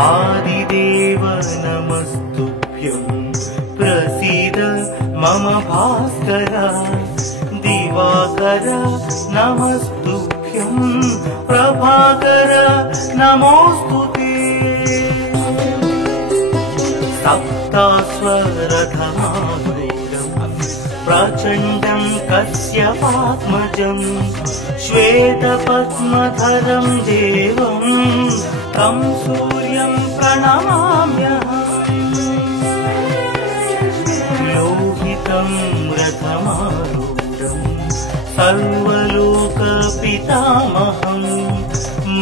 आदिदेव नमस्तुभ्यं प्रसीद मम भास्कर दिवाकर नमस्तुभ्यं प्रभाकर नमोस्तुते सप्तास्वरधमारूढं प्रचण्डं कश्यपात्मजं श्वेतपद्मधरं देवं तं सूर्यं प्रणमाम्यहम् लोहितं रथमारूढं सर्वलोकपितामहं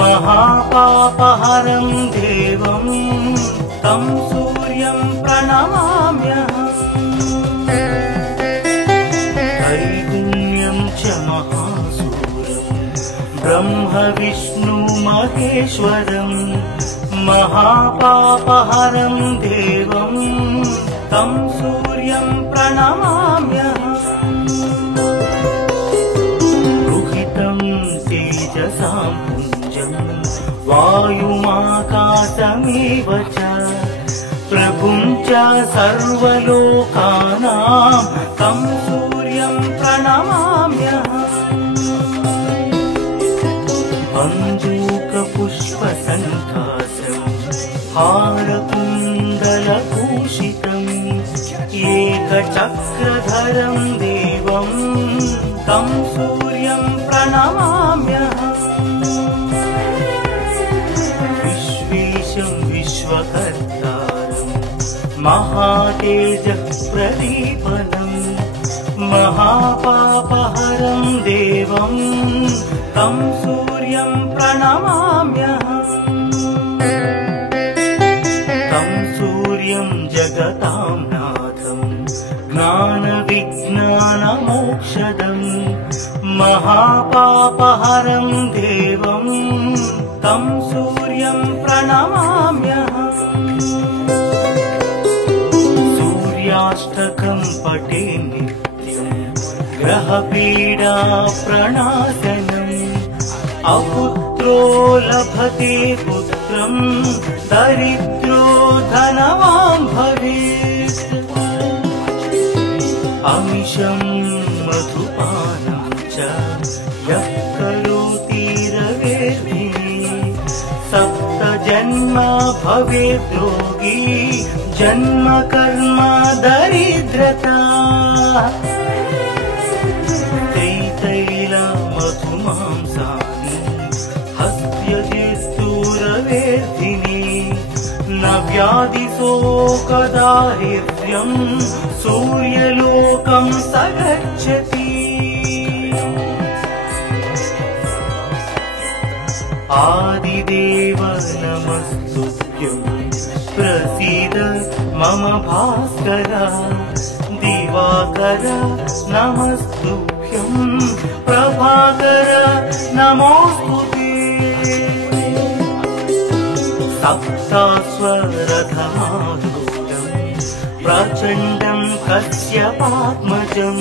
महापापहरं देवं तं सूर्यं प्रणमाम्यहम् त्रैगुण्यं च महासूरं ब्रह्म विष्णु महेश्वरं महापापहरं देवं तं सूर्यं प्रणमाम्यहम् रुहितं तेजसां पुञ्जं वायुमाकाशमेव च प्रभुं च सर्वलोकानां तं सूर्यं प्रणमाम्यहम् अञ्जूकपुष्पसङ्कासं हारकुण्डलभूषितम् एकचक्रधरं देवं तं सूर्यं प्रणमाम्यहम् विश्वेशं विश्वकर्तारं महातेजः प्रदीपनं महापापहरं देवं तं सूर्यं प्रणमाम्यहम् तं सूर्यं जगतां नाथं ज्ञानविज्ञानमोक्षदं महापापहरं देवं तं सूर्यं प्रणमाम्यहम् सूर्याष्टकं पठे नित्यं ग्रहपीडा प्रणाशनम् अपुत्रो लभते पुत्रं दरिद्रो धनवान् भवेत् अमिषं मधुपानं च यः करोति रवेर्भिः सप्तजन्म भवेत् रोगी जन्म कर्म दरिद्रता तैतैला मधुमांसानि हस्त्यजिस्तूरवेर्धिनि न व्याधिशोकदारिद्र्यं सूर्यलोकं स गच्छति आदिदेव नमस्तुभ्यं प्रसीद मम भास्कर दिवाकर नमस्तुभ्यं प्रभाकर नमोस्तुते सप्तास्वरधमारूढं प्रचण्डं कश्यपात्मजं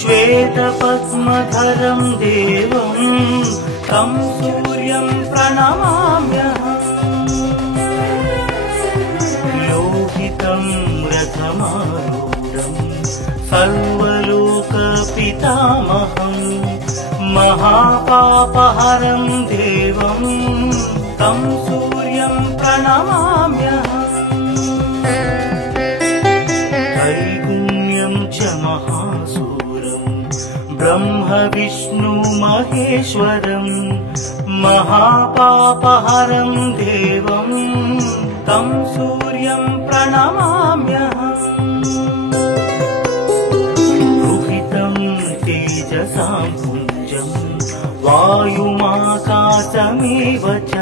श्वेतपद्मधरं देवं तं सूर्यं प्रणमाम्यहम् लोहितं रथमारूढं सर्वलोकपितामहं महापापहरं देवं तं सूर्यं प्रणमाम्यहम् त्रैगुण्यं च महासूरं ब्रह्म विष्णु महेश्वरं महापापहरं देवं तं सूर्यं प्रणमाम्यहम् रुहितं तेजसां पुञ्जं वायुमाकाशमेव च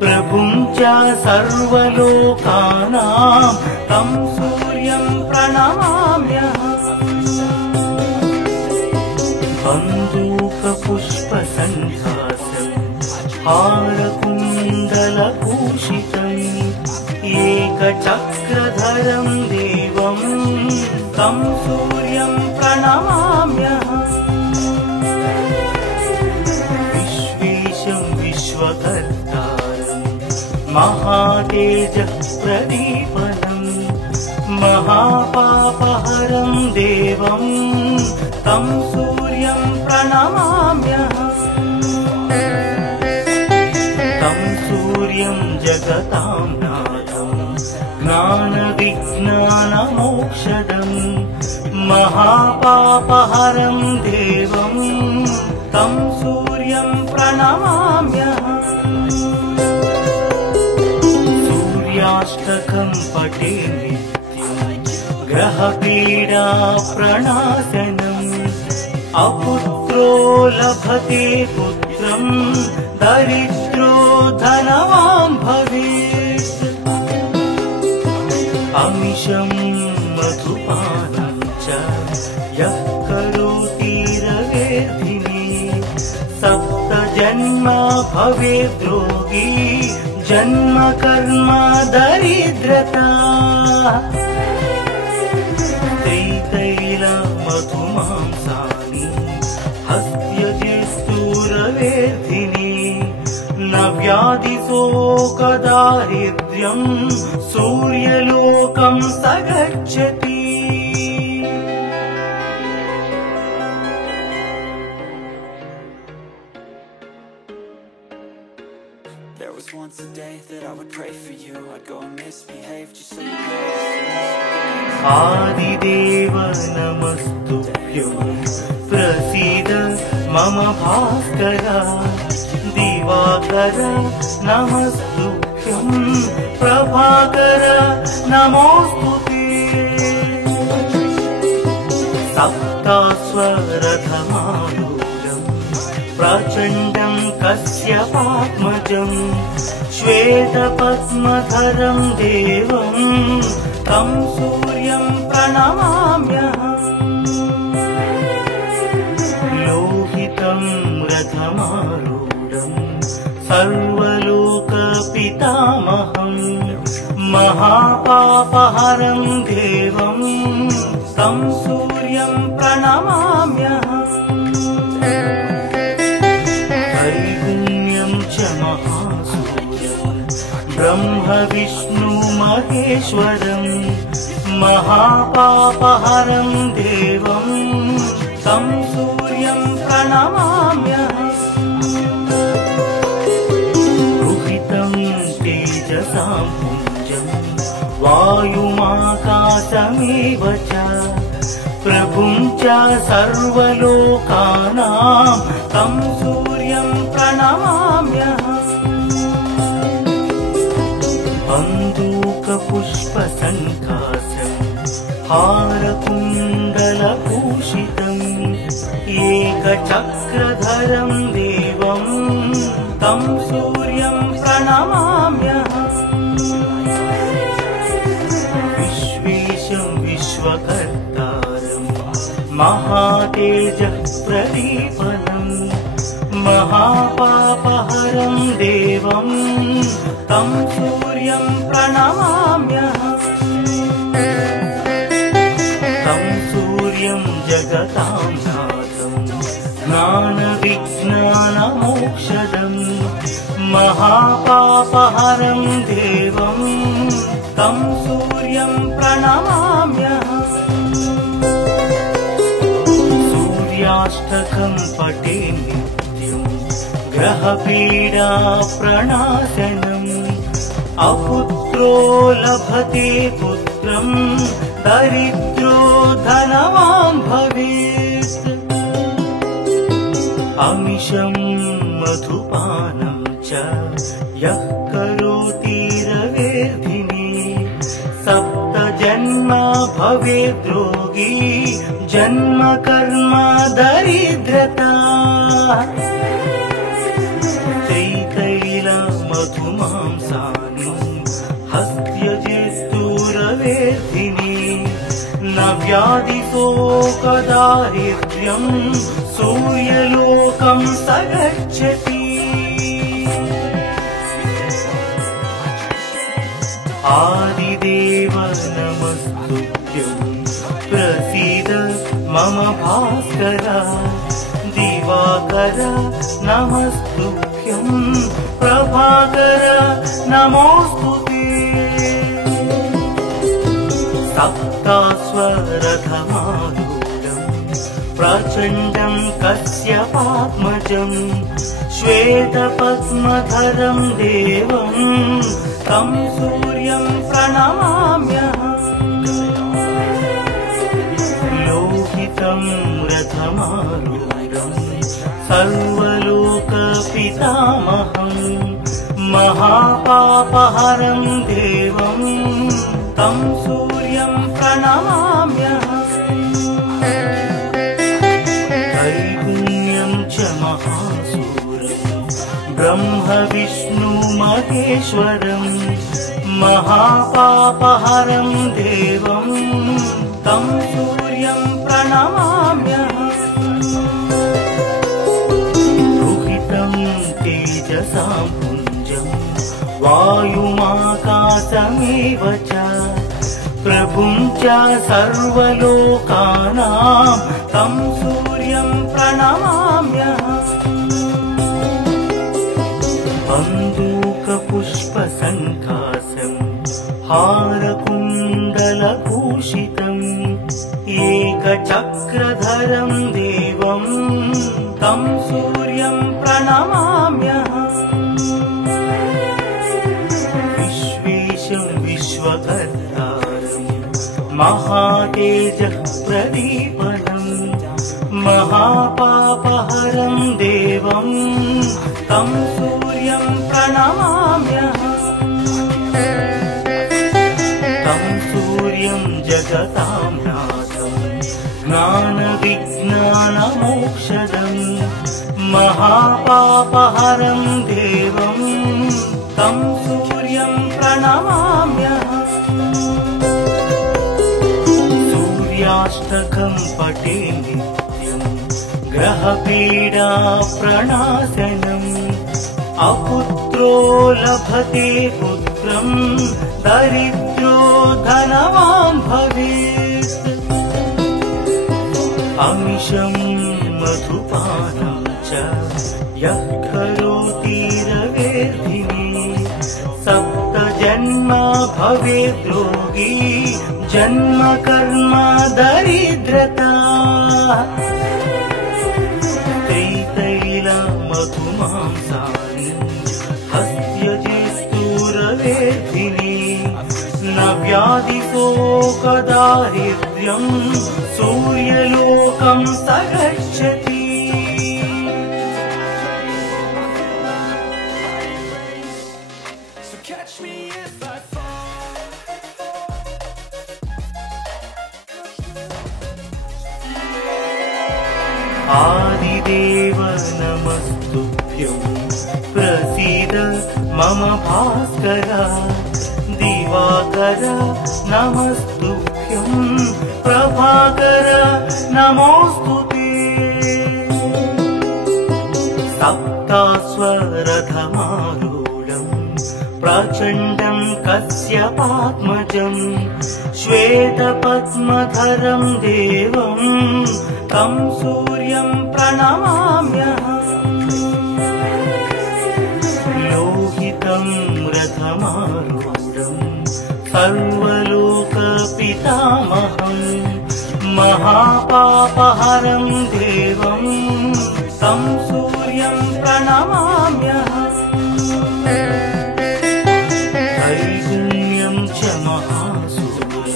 प्रभुं च सर्वलोकानां तं सूर्यं प्रणमाम्यहम् अञ्जूकपुष्पसङ्कासं हारकुण्डलभूषितम् एकचक्रधरं देवं तं सूर्यं प्रणमाम्यहम् विश्वेशं विश्वकर्तारं महातेजः प्रदीपनम् महापापहरं देवं तं सूर्यं प्रणमाम्यहम् तं सूर्यं जगतां नाथं ज्ञानविज्ञानमोक्षदम् महापापहरं देवं तं सूर्यं प्रणमाम्यहम् सूर्याष्टकं पठे ग्रहपीडा प्रणाशनम् अपुत्रो लभते पुत्रं दरिद्रो धनवान् भवेत् अमिषं मधुपानं च यः करोति रवेर्धिने सप्त जन्म भवेत् रोगी जन्म कर्म दरिद्रता मधुमांसानि हस्त्यजिस्तूरवेर्धिनि न व्याधिशोकदारिद्र्यं सूर्यलोकं स गच्छति There was once a day that I would pray for you. I'd go and misbehave just so you know. आदिदेव नमस्तुभ्यं प्रसीद मम भास्कर दिवाकर नमस्तुभ्यं प्रभाकर नमोस्तुते सप्तास्वरथमारूढं प्रचण्डं कश्यपात्मजं श्वेतपद्मधरं देवं तं सूर्यं प्रणमाम्यहम् लोहितं रथमारूढं सर्वलोकपितामहं महापापहरं देवं तं सूर्यं प्रणमाम्यहम् त्रैगुण्यं च महासूर्यं ब्रह्म विष्णु महेश्वरं महापापहरं देवं तं सूर्यं प्रणमाम्यहम् रुहितं तेजसां पुञ्जं वायुमाकाशमेव च प्रभुं च सर्वलोकानां तं सूर्यं प्रणमाम्यहम् बन्दूकपुष्पसङ्काशं हारकुण्डलभूषितम् एकचक्रधरं देवं तं सूर्यं प्रणमाम्यहम् विश्वेशं विश्वकर्तारं महातेजः प्रदीपनम् महापापहरं देवं तं सूर्यं प्रणमाम्यहम् तं सूर्यं जगतां नाथं ज्ञानविज्ञानमोक्षदम् महापापहरं देवं तं सूर्यं प्रणमाम्यहम् सूर्याष्टकं पठे ग्रहपीडा प्रणाशनम् अपुत्रो लभते पुत्रं दरिद्रो धनवान् भवेत् अमिषं मधुपानं च यः करोति रवेर्धिने सप्त जन्म भवेत् रोगी जन्म कर्म दरिद्रता मधुमांसानि हस्त्यजिस्तूरवेर्धिनि न व्याधिशोकदारिद्र्यं सूर्यलोकं स गच्छति आदिदेव नमस्तुभ्यं प्रसीद मम भास्कर दिवाकर नमस्तुभ्यं नमस्तुभ्यं प्रभाकर नमोस्तुते सप्तास्वरथमारूढं प्रचण्डं कश्यपात्मजं श्वेतपद्मधरं देवं तं सूर्यं प्रणमाम्यहम् लोहितं रथमारूढं सर्वलोकपितामहं महापापहरं देवं तं सूर्यं प्रणमाम्यहम् त्रैगुण्यं च महासूरं ब्रह्म विष्णु महेश्वरं महापापहरं देवं तं सूर्यं प्रणमाम्यहम् रुहितं तेजसां पुञ्जं वायुमाकाशमेव च प्रभुं च सर्वलोकानां तं सूर्यं प्रणमाम्यहम् बन्दूकपुष्पसङ्कासं हारकुण्डलभूषितम् एकचक्रधरं देवं तं सूर्यं प्रणमाम्यहम् विश्वेशं विश्वकर्तारं महातेजः प्रदीपनं महापापहरं देवं तं सूर्यं प्रणमाम्यहम् तं सूर्यं जगतां नाथं ज्ञानविज्ञानमोक्षदं महापापहरं देवं तं सूर्यं प्रणमाम्यहम् सूर्याष्टकं पठे नित्यं ग्रहपीडा प्रणाशनम् अपुत्रो लभते पुत्रं दरिद्रो धनवान् भवेत् अमिषं मधुपानं च यः करोति रवेर्धिनी सप्तजन्म भवेत् रोगी जन्म कर्म दरिद्रता मधुमांसानि हस्त्यजिस्तूरवेदिनी न व्याधिशोकदारिद्र्यं सूर्यलोकं स गच्छति आदिदेव नमस्तुभ्यं प्रसीद मम भास्कर दिवाकर नमस्तुभ्यं प्रभाकर नमोस्तुते सप्तास्वरथमारूढं प्रचण्डं कश्यपात्मजं श्वेतपद्मधरं देवं तं सूर्यं प्रणमाम्यहम् लोहितं रथमारूढं सर्वलोकपितामहं महापापहरं देवं तं सूर्यं प्रणमाम्यहम् त्रैगुण्यं च महासूरं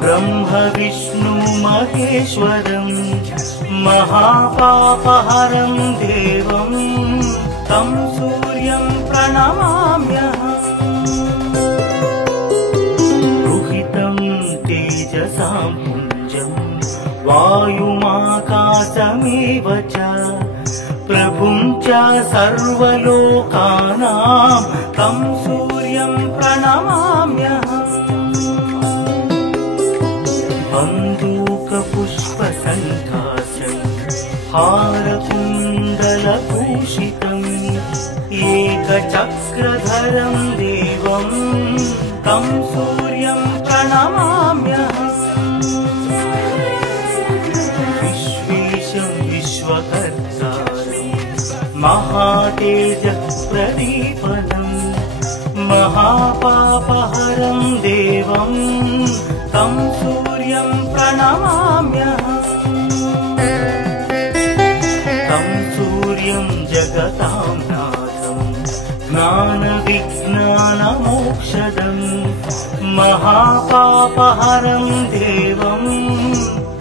ब्रह्म विष्णु महेश्वरं महापापहरं देवं तं सूर्यं प्रणमाम्यहम् रुहितं तेजसां पुञ्जं वायुमाकाशमेव च प्रभुं च सर्वलोकानां तं सूर्यं प्रणमाम्यहम् बन्दूकपुष्पसङ्कासं हारकुण्डलभूषितम् एकचक्रधरं देवं तं सूर्यं प्रणमाम्यहम् विश्वेशं विश्वकर्तारं महातेजप्रदीपनम् महापापहरं देवं तं सूर्यं प्रणमाम्यहम् तं सूर्यं जगतां नाथं ज्ञानविज्ञानमोक्षदम् महापापहरं देवं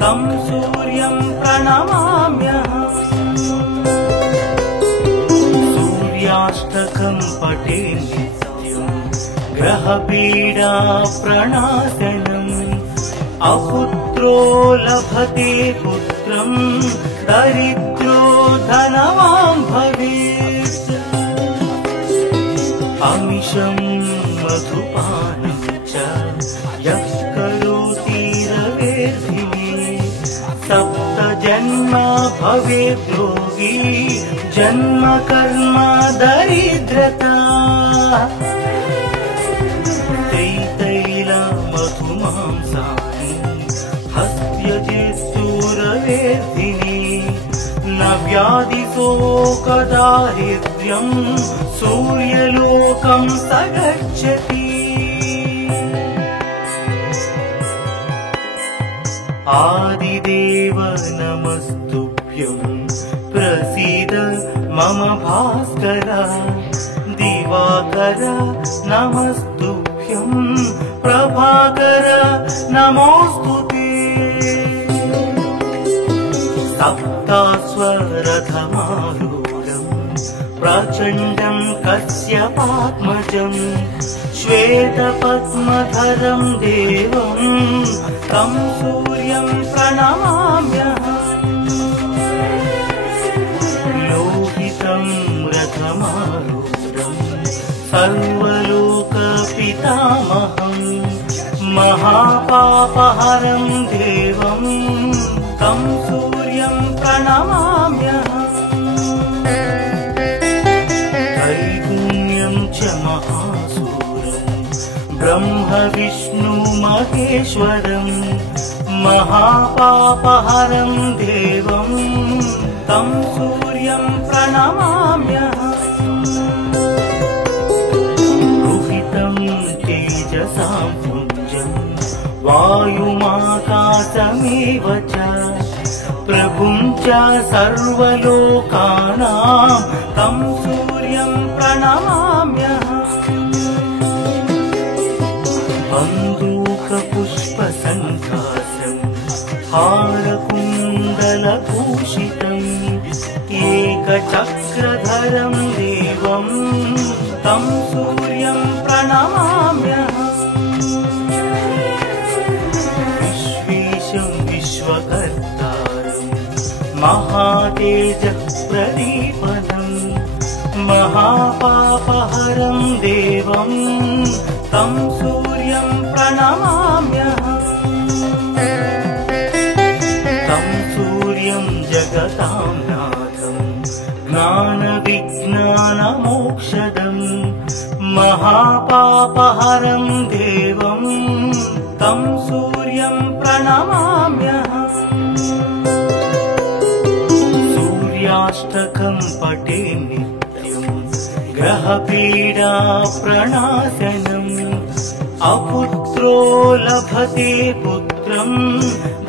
तं सूर्यं प्रणमाम्यहम् सूर्याष्टकं पठे नित्यं ग्रहपीडा प्रणाशनम् अपुत्रो लभते पुत्रं दरिद्रो धनवान् भवेत् अमिषं मधुपानं च यः करोति रवेर्धिने सप्त जन्म भवेत् योगी जन्म कर्म दरिद्रता तैतैला मधुमांसानि हस्त्यजेस्तुरवेर्धिने न व्याधिशोकदारिद्र्यं सूर्यलोकं स गच्छति आदिदेव नमस्तुभ्यं प्रसीद मम भास्कर दिवाकर नमस्तुभ्यं प्रभाकर नमोऽस्तुते सप्तास्वरथमारूढं प्रचण्डं कश्यपात्मजं श्वेतपद्मधरं देवं तं सूर्यं प्रणमाम्यहम् लोहितं रथमारूढं सर्वलोकपितामहं महापापहरं देवं तं सूर्यं प्रणमाम्यहम् त्रैगुण्यं च महासूरं ब्रह्म विष्णु महेश्वरं महापापहरं देवं तं सूर्यं प्रणमाम्यहम् रुहितं तेजसां पुञ्जं वायुमाकाशमेव च प्रभुं च सर्वलोकानां तं सूर्यं प्रणमाम्यहम् बन्दूकपुष्पसङ्काशं हारकुण्डलभूषितम् एकचक्रधरं देवं तं सूर्यं प्रणमाम्यहम् विश्वेशं विश्वकर्तारं महातेजप्रदीपनम् महापापहरं देवं तं सूर्यं प्रणमाम्यहम् तं सूर्यं जगतां नाथं ज्ञानविज्ञानमोक्षदम् महापापहरं देवं तं सूर्यं प्रणमाम्यहम् सूर्याष्टकं पठे नित्यं ग्रहपीडा प्रणाशनम् अपुत्रो लभते पुत्रं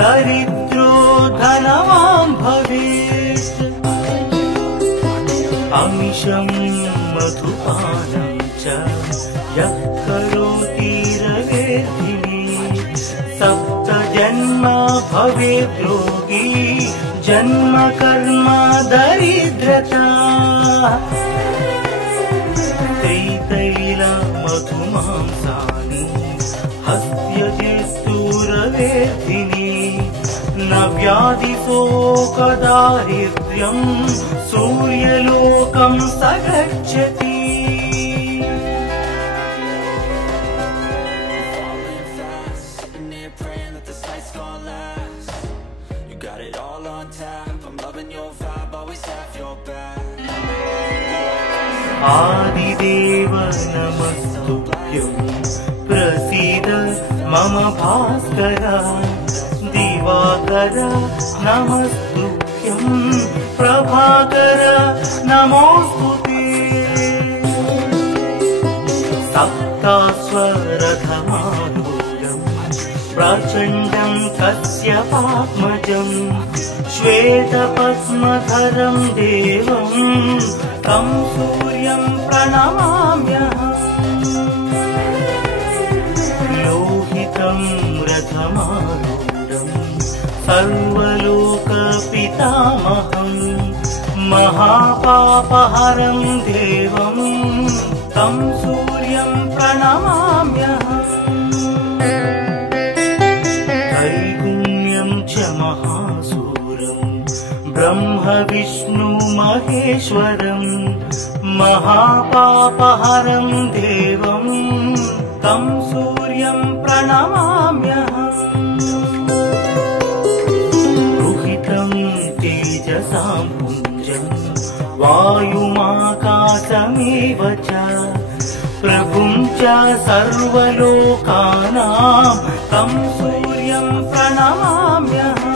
दरिद्रो धनवान् भवेत् अमिषं मधुपानं च यः करोति रवेर्धिने सप्त जन्म भवेत् योगी जन्म कर्म दरिद्रता तैतैला मधुमांसानि हस्त्यजेस्तुरवेर्धिने न व्याधिशोकदारिद्र्यं सूर्यलोकं स गच्छति आदिदेव नमस्तुभ्यं प्रसीद मम भास्कर दिवाकर नमस्तुभ्यं प्रभाकर नमोस्तुते सप्तास्वरथमारूढम् प्रचण्डं कश्यपात्मजं श्वेतपद्मधरं देवं तं सूर्यं प्रणमाम्यहम् लोहितं रथमारूढं सर्वलोकपितामहं महापापहरं देवं तं सूर्यं प्रणमाम्यहम् त्रैगुण्यं च महासूरं ब्रह्म विष्णु महेश्वरं महापापहरं देवं तं सूर्यं प्रणमाम्यहम् रुहितं तेजसां पुञ्जं वायुमाकाशमेव च प्रभुं च सर्वलोकानां तं सूर्यं प्रणमाम्यहम्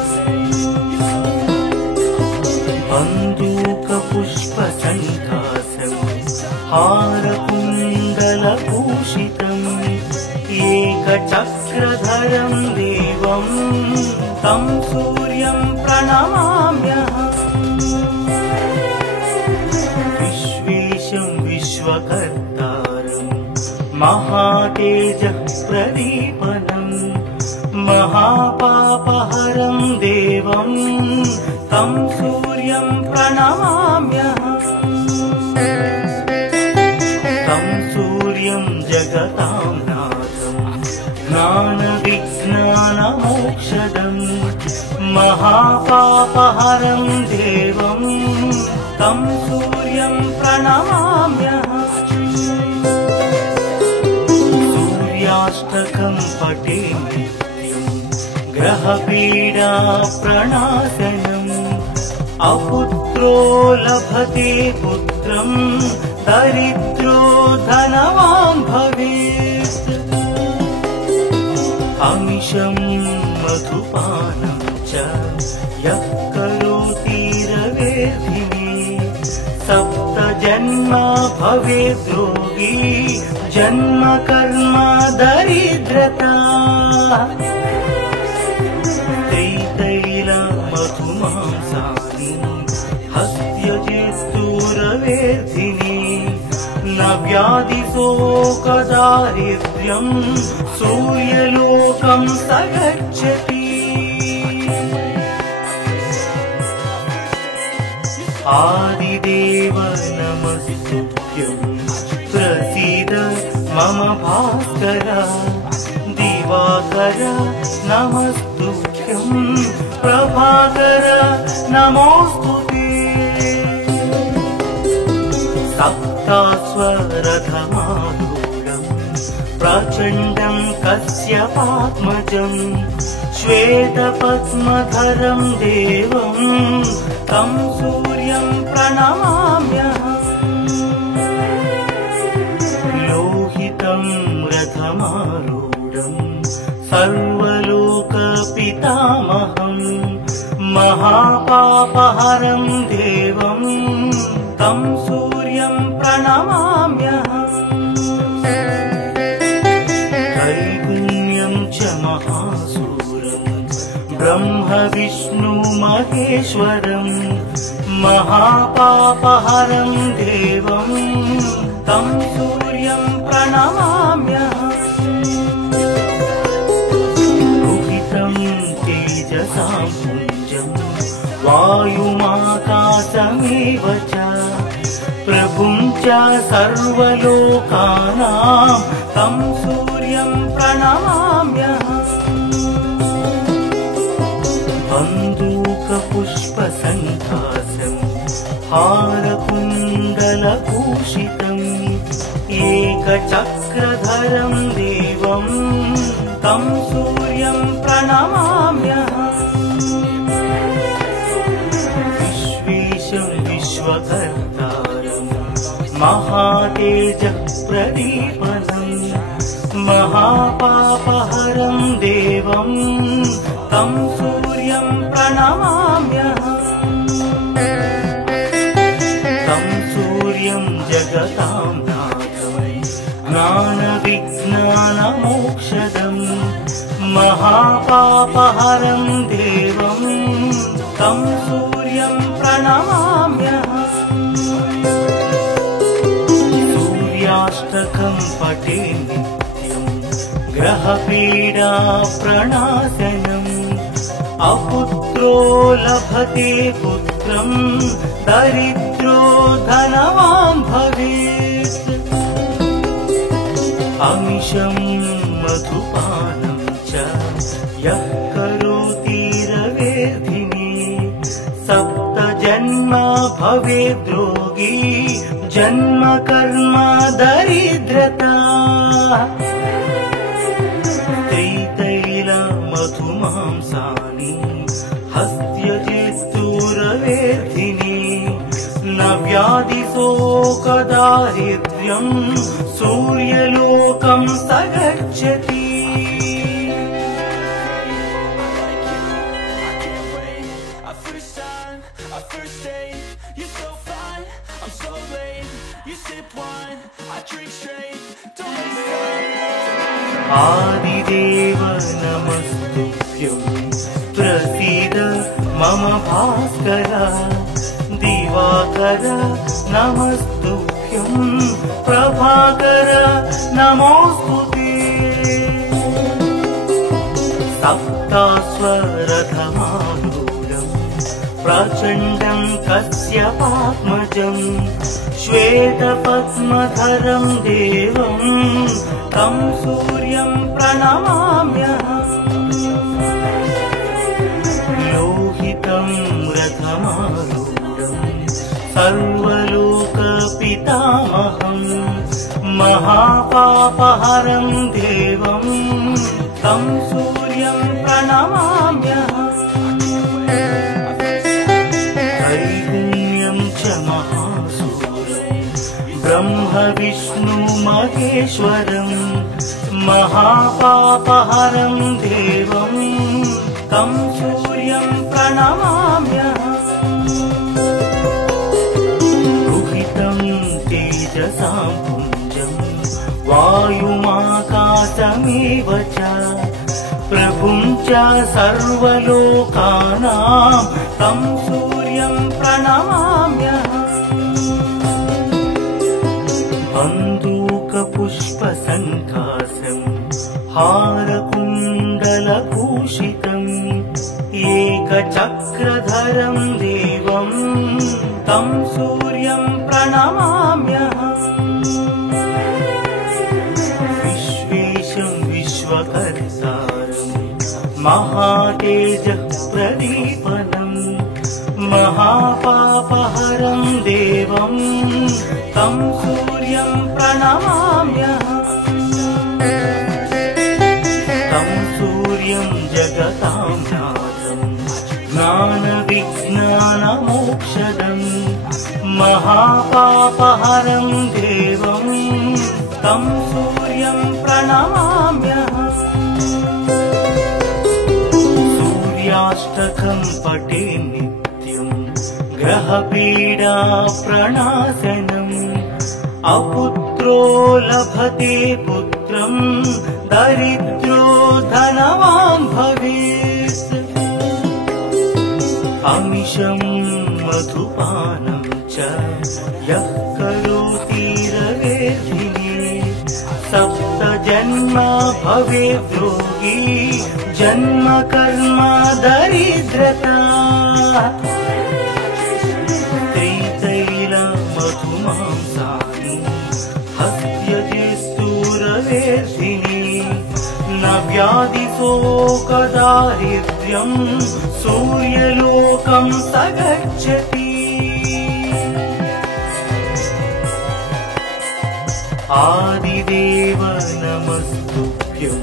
बन्दूकपुष्पसङ्कासं हारकुण्डलभूषितम् एकचक्रधरं देवं तं सूर्यं प्रणमाम्यहम् विश्वेशं विश्वकर्तारं महातेजः प्रदीपनं महापापहरं देवं तं सूर्यं प्रणमाम्यहम् तं सूर्यं जगतां नाथं ज्ञानविज्ञानमोक्षदं महापापहरं देवं तं सूर्यं प्रणमाम्यहम् सूर्याष्टकं पठे नित्यं ग्रहपीडा प्रणाशनम् अपुत्रो लभते पुत्रं दरिद्रो धनवान् भवेत् अमिषं मधुपानं च यः करोति रवेर्धिने सप्तजन्मा भवेत् रोगी जन्म कर्म दरिद्रता त्रितैलमधुमांसानि हस्त्यजित्तुरवेर्धिनि न व्याधिशोकदारिद्र्यं सूर्यलोकं स गच्छति आदिदेव नमस्तुभ्यं प्रसीद मम भास्कर दिवाकर नमस्तुभ्यं प्रभाकर नमोस्तुते सप्तास्वरथमारूढं प्रचण्डं कश्यपात्मजं श्वेतपद्मधरं देवं तं सूर्यं प्रणमाम्यहम् लोहितं रथमारूढं सर्वलोकपितामहं महापापहरं देवं तं सूर्यं प्रणमाम्यहम् त्रैगुण्यं च महासूरं ब्रह्म विष्णु महेश्वरं महापापहरं देवं तं सूर्यं प्रणमाम्यहम् रुहितं तेजसां पुञ्जं वायुमाकाशमेव च प्रभुं च सर्वलोकानां तं सूर्यं प्रणमाम्यहम् बन्दूकपुष्पसङ्कासं हारकुण्डलभूषितम् एकचक्रधरं देवं तं सूर्यं प्रणमाम्यहम् विश्वेशं विश्वकर्तारं महातेजः प्रदीपनं महापापहरं देवं तं सूर्यं प्रणमाम्यहम् सूर्यं जगतां नाथं ज्ञानविज्ञानमोक्षदं महापापहरं देवं तं सूर्यं प्रणमाम्यहम्। सूर्याष्टकं पठे नित्यं ग्रहपीडा प्रणाशनम् अपुत्रो लभते पुत्रं दरिद्रो धनवान् भवेत्। अमिषं मधुपानं च यः करोति रवेर्धिनी सप्त जन्म भवेद्रोगी जन्म कर्म दरिद्रता। त्रितैल मधुमांसानि हस्त्यजित्तुरवेर्धिनी न व्याधिशोकदारिद्र्यं सूर्यलोकं स गच्छति। आदिदेव नमस्तुभ्यं प्रसीद मम भास्कर दिवाकर नमस्तुभ्यं प्रभाकर नमोस्तुते। सप्तास्वरथमारूढं प्रचण्डं कश्यपात्मजं श्वेतपद्मधरं देवं तं सूर्यं प्रणमाम्यहम्। लोहितं रथमारूढं सर्वलोकपितामहं महापापहरं देवं तं सूर्यं प्रणमाम्यहम्। त्रैगुण्यं च महासूरं ब्रह्म विष्णु महेश्वरं महापापहरं देवं तं सूर्यं प्रणमाम्यहम्। रुहितं तेजसां पुञ्जं वायुमाकाशमेव च प्रभुं च सर्वलोकानां तं सूर्यं प्रणमाम्यहम्। बन्दूकपुष्पसङ्कासं हारकुण्डलभूषितम् एकचक्रधरं देवं तं सूर्यं प्रणमाम्यहम्। विश्वेशं विश्वकर्तारं महातेजः प्रदीपनम् महापापहरं देवं तं सूर्यं प्रणमाम्यहम्। तं सूर्यं जगतां नाथं ज्ञानविज्ञानमोक्षदं महापापहरं देवं तं सूर्यं प्रणमाम्यहम्। सूर्याष्टकं पठे नित्यं ग्रहपीडा प्रणाशनम् अपुत्रो लभते पुत्रं दरिद्रो धनवान् भवेत्। अमिषं मधुपानं च यः करोति रवेर्धिनी सप्त जन्म भवेद्रोगी जन्म कर्म दरिद्रता। त्रितैल मधुमांसानि हस्त्यजित्तुरवेर्धिनी न व्याधिशोकदारिद्र्यं सूर्यलोकं स गच्छति। आदिदेव नमस्तुभ्यं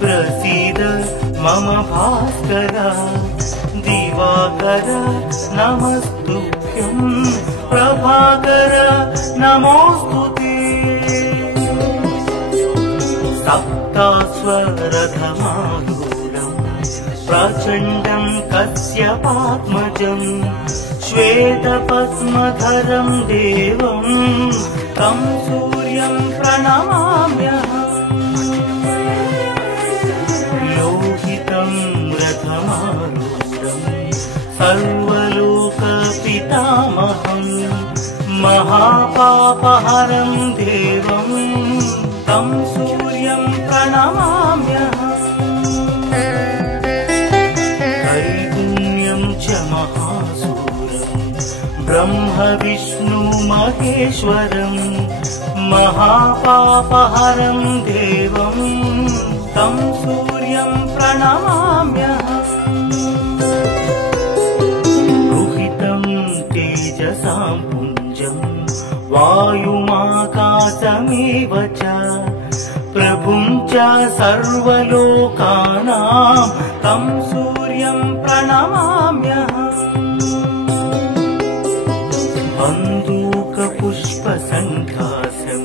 प्रसीद मम भास्कर दिवाकर नमस्तुभ्यं प्रभाकर नमोस्तुते। सप्तास्वरथमारूढं प्रचण्डं कश्यपात्मजं श्वेतपद्मधरं देवं तं सूर्यं प्रणमाम्यहम् लोहितं रथमारूढं सर्वलोकपितामहम् महापापहरं देवं तं सूर्यं प्रणमाम्यहम् त्रैगुण्यं च महासूरं ब्रह्म विष्णु महेश्वरं महापापहरं देवं तं सूर्यं प्रणमाम्यहम् रुहितं तेजसां पुञ्जं वायुमाकाशमेव च प्रभुं च सर्वलोकानां तं सूर्यं प्रणमाम्यहम् बन्दूकपुष्पसङ्काशं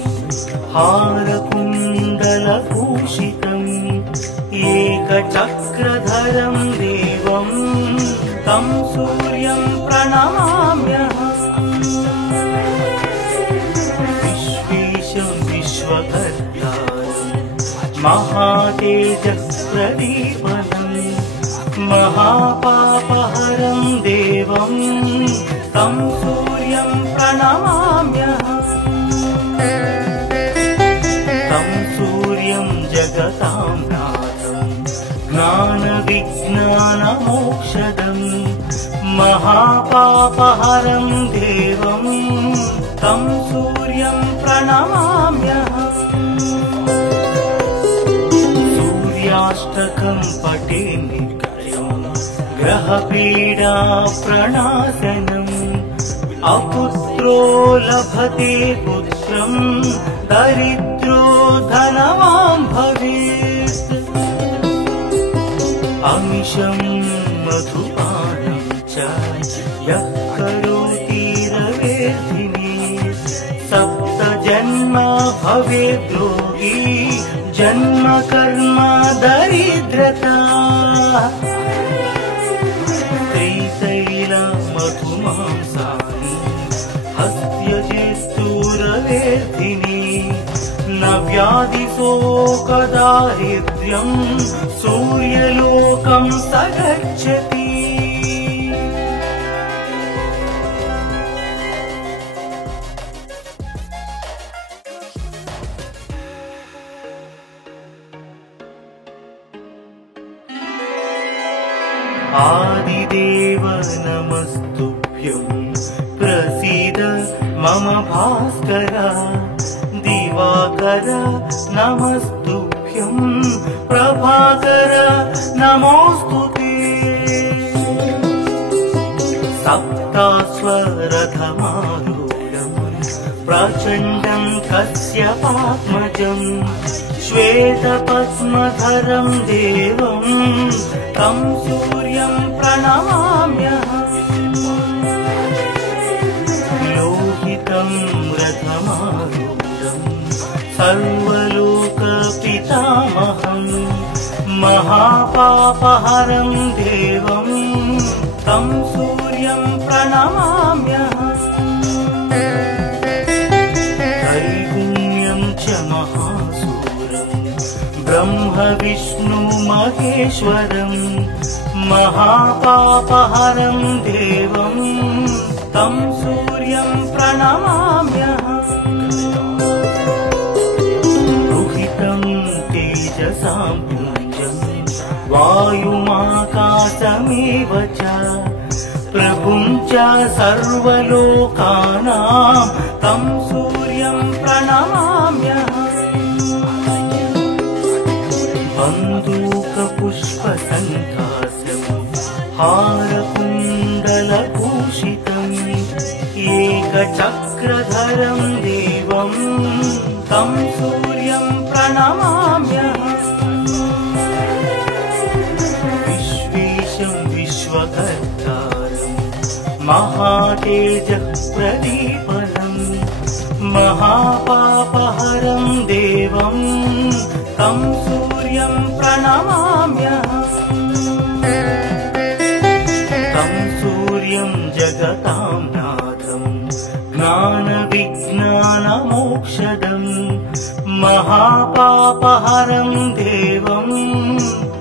हारकुण्डलभूषितम् एकचक्रधरं देवं तं सूर्यं प्रणमाम्यहम् विश्वेशं विश्वकर्तारं महातेजःप्रदीपनं महापापहरं देवं तं सूर्यं प्रणमाम्यहम् तं सूर्यं जगतां नाथं ज्ञानविज्ञानमोक्षदं महापापहरं देवं तं सूर्यं प्रणमाम्यहम् सूर्याष्टकं पठे नित्यं ग्रहपीडा प्रणाशनम् अपुत्रो लभते पुत्रं दरिद्रो धनवान् भवेत् अमिषं मधुपानं च यः करोति रवेर्धिनी सप्त जन्म भवेत् रोगी जन्म कर्म दरिद्रता त्रिशैलमधुमांसानि हस्त्यजेस्तुरवेर्धिनी न व्याधिशोकदारिद्र्यं सूर्यलोकं स गच्छति आदिदेव नमस्तुभ्यं प्रसीद मम भास्कर दिवाकर नमस्तुभ्यं प्रभाकर नमोस्तुते सप्ताश्वरथमारूढं प्रचण्डं कश्यपात्मजं श्वेतपद्मधरं देवं तं सूर्यं प्रणमाम्यहम् लोहितं रथमारूढं सर्वलोकपितामहं महापापहरं देवं तं सूर्यं प्रणमाम्यहम् त्रैगुण्यं च महासूरं ब्रह्म विष्णु महेश्वरं महापापहरं देवं तं सूर्यं प्रणमाम्यहम् रुहितं तेजसां पुञ्जं वायुमाकाशमेव च प्रभुं च सर्वलोकानां तं सूर्यं प्रणमाम्यहम् बन्दूकपुष्पसङ्काशं हारकुण्डलभूषितम् एकचक्रधरं देवं तं सूर्यं प्रणमाम्यहम् विश्वेशं विश्वकर्तारं महातेजःप्रदीपनं महापापहरं देवं तं सूर्यं प्रणमाम्यहम् तं सूर्यं जगता ज्ञानविघ्नविनाशनं महापापहरं देवं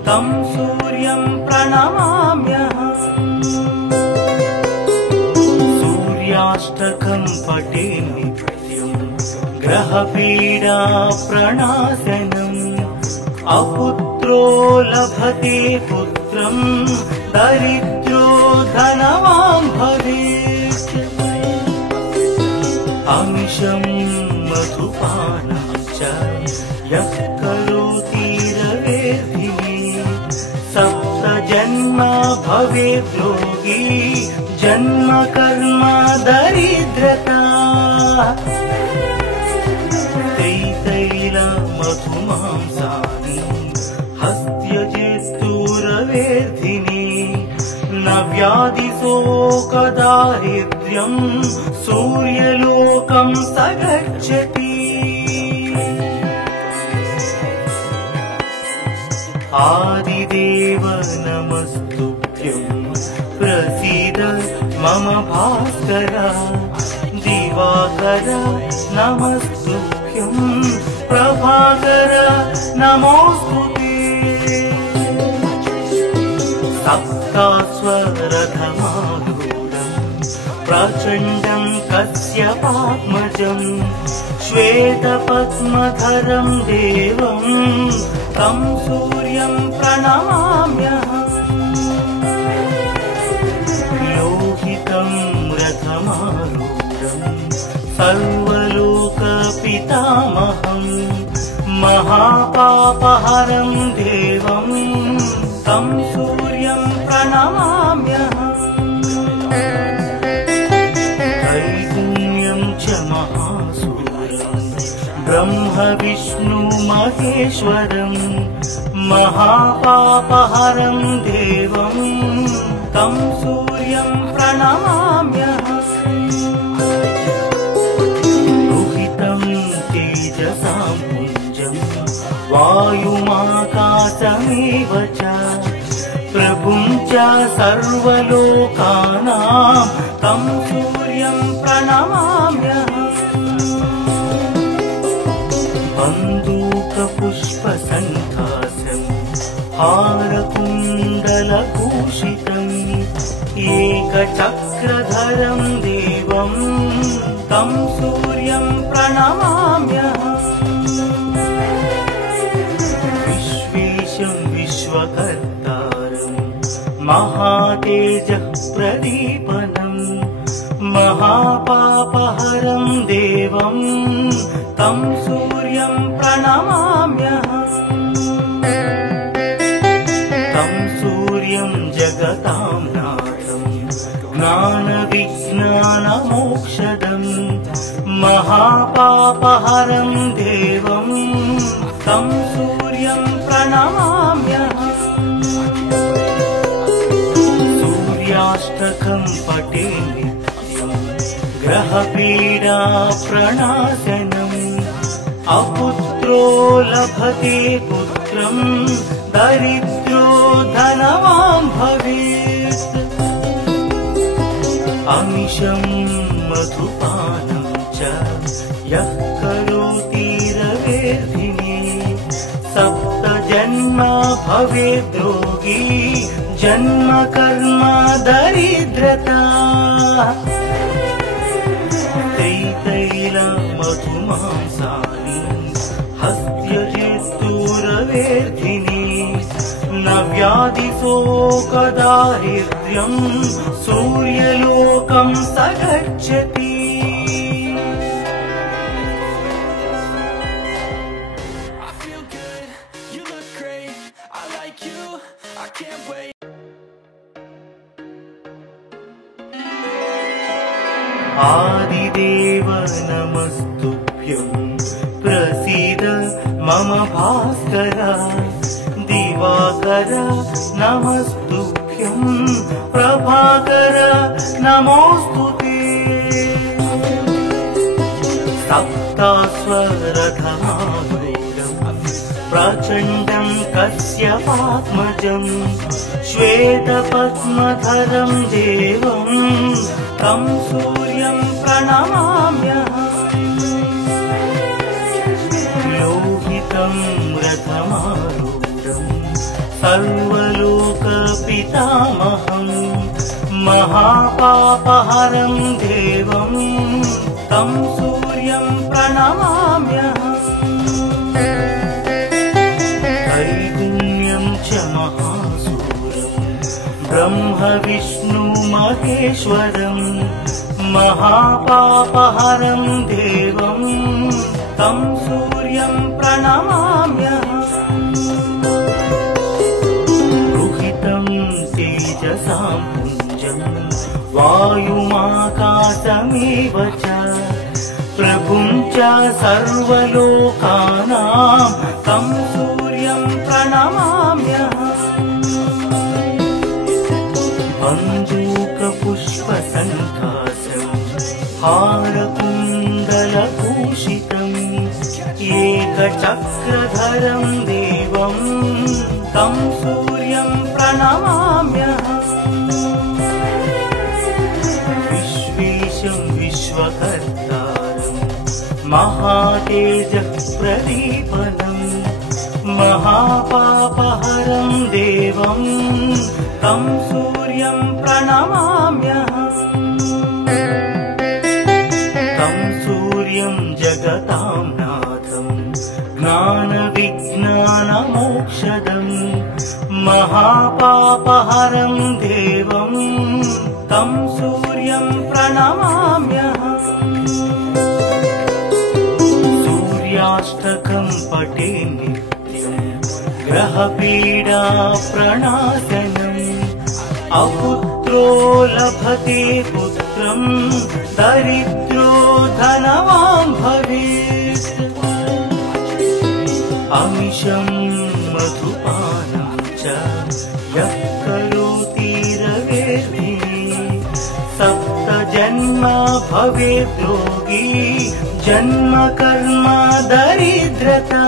तं सूर्यं प्रणमाम्यहम् सूर्याष्टकं पठे नित्यं ग्रहपीडा प्रणाशनम् अपुत्रो लभते पुत्रं दरिद्रो धनवान् भवेत् अमिषं मधुपानं च यः करोति रवेर्भिः सप्त जन्म भवेत् रोगी जन्म कर्म दरिद्रता तैतैल मधुमांसानि हस्त्यजेस्तुरवेर्धिनि न व्याधिशोकदारिद्र्यं सूर्यलोकं स गच्छति आदिदेव नमस्तुभ्यं प्रसीद मम भास्कर दिवाकर नमस्तुभ्यं प्रभाकर नमोस्तुते सप्तास्वरथमारूढं प्रचण्डं कश्यपात्मजं श्वेतपद्मधरं देवं तं सूर्यं प्रणमाम्यहम् लोहितं रथमारूढं सर्वलोकपितामहं महापापहरं देवं तं सूर्यं प्रणमाम्यहम् त्रैगुण्यं च महासूरं ब्रह्म विष्णु महेश्वरं महापापहरं देवं तं सूर्यं प्रणमाम्यहम् दुहितं तेजसां पुञ्जं वायुमाकाशमेव च प्रभुं च सर्वलोकानां तं सूर्यं प्रणमाम्यहम् बन्दूकपुष्पसङ्कासं हारकुण्डलभूषितम् एकचक्रधरं देवं तं सूर्यं प्रणमाम्यहम् विश्वेशं विश्वकर्तारं महातेजः प्रदीपनं महापापहरं देवं तं सूर्यं प्रणमाम्यहम् तं सूर्यं जगतां नाथं ज्ञानविज्ञानमोक्षदं महापापहरं देवं तं सूर्यं प्रणमाम्यहम् सूर्याष्टकं पठे नित्यं ग्रहपीडा प्रणाशनम् अपुत्रो लभते पुत्रं दरिद्रो धनवान् भवेत् अमिषं मधुपानं च यः करोति रवेर्भिः सप्त जन्म भवेत् रोगी जन्म कर्म दरिद्रता तैतैल मधुमांसानि हस्त्यजेस्तुरवेर्धिनि न व्याधिशोकदारिद्र्यं सूर्यलोकं स गच्छति आदिदेव नमस्तुभ्यं प्रसीद मम भास्कर दिवाकर नमस्तुभ्यं प्रभाकर नमोस्तुते सप्तास्वरथमारूढं प्रचण्डं कश्यपात्मजं श्वेतपद्मधरं देवं तं सूर्यं प्रणमाम्यहम् तं सूर्यं प्रणमाम्यहम् त्रैगुण्यं च महासूरं ब्रह्म विष्णु महेश्वरं महापापहरं देवं तं सूर्यं प्रणमाम्यहम् रुहितं तेजसां पुञ्जं वायुमाकाशमेव च प्रभुं च सर्वलोकानां तं सूर्यं प्रणमाम्यहम् बन्धूकपुष्पसङ्काशं हारकुण्डलभूषितम् एकचक्रधरं देवं तं सूर्यं प्रणमाम्यहम् विश्वेशं विश्वकर्तारं महातेजः प्रदीपनं महापापहरं देवं तं सूर्यं प्रणमाम्यहम् तं सूर्यं जगतां नाथं ज्ञानविज्ञानमोक्षदं महापापहरं देवं तं सूर्यं प्रणमाम्यहम् सूर्याष्टकं पठे नित्यं ग्रहपीडा प्रणाशनम् अपुत्रो लभते पुत्रं दरिद्रो धनवान् भवेत् अमिषं मधुपानं च यः करोति रवेर्भिः सप्त जन्म भवेत् रोगी जन्म कर्म दरिद्रता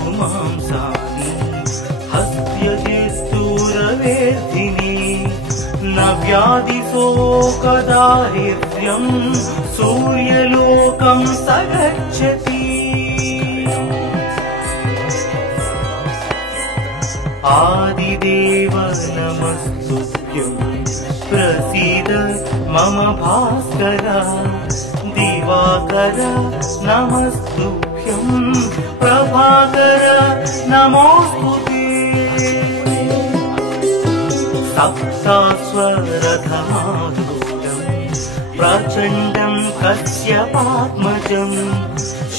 त्रितैलमधुमांसानि हस्त्यजिस्तूरवेर्धिनि न व्याधिशोकदारिद्र्यं सूर्यलोकं स गच्छति आदिदेव नमस्तुभ्यं प्रसीद मम भास्कर दिवाकर नमस्तुभ्यं प्रभाकर नमोस्तुते सप्तास्वरथमारूढं प्रचण्डं कश्यपात्मजं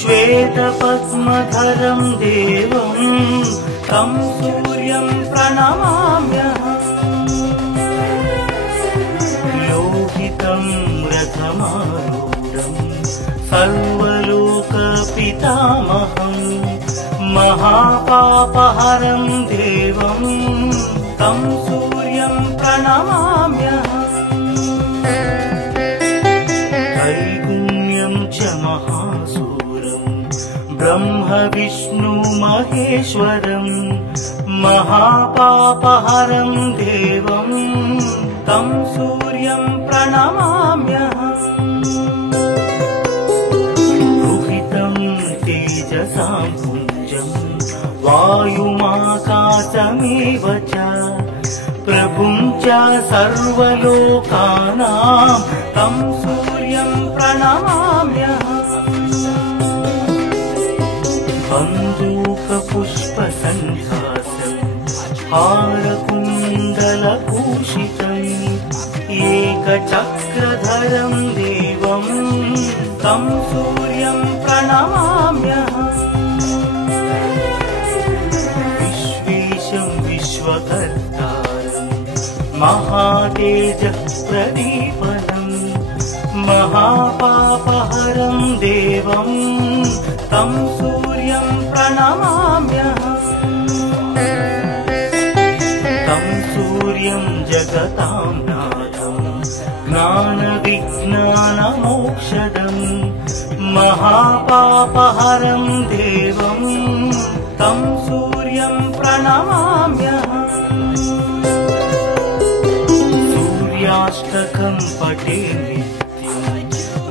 श्वेतपद्मधरं देवं तं सूर्यं प्रणमाम्यहम् लोहितं रथमारूढं सर्वलोकपितामहं महापापहरं देवं तं सूर्यं प्रणमाम्यहम् त्रैगुण्यं च महासूरं ब्रह्म विष्णु महेश्वरं महापापहरं देवं तं सूर्यं प्रणमाम्यहम् रुहितं तेजसां पुञ्जं वायुमाकाशमेव च प्रभुं च सर्वलोकानां तं सूर्यं प्रणमाम्यहम् बन्धूकपुष्पसङ्काशं हारकुण्डलभूषितम् एकचक्रधरं देवं तं सूर्यं प्रणमाम्यहम् विश्वेशं विश्वकर्तारं महातेजः प्रदीपनं महापापहरं देवं तं सूर्यं प्रणमाम्यहम् तं सूर्यं जगतां नाथं ज्ञानविज्ञानमोक्षदं महापापहरं देवं तं सूर्यं प्रणमाम्यहम् सूर्याष्टकं पठे नित्यं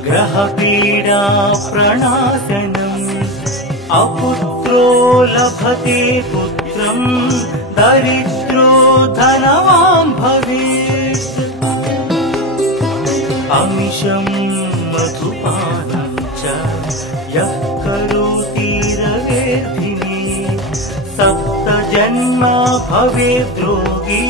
ग्रहपीडा प्रणाशनम् अपुत्रो लभते पुत्रं दरिद्रो धनवान् भवेत् भवेद्रोगी।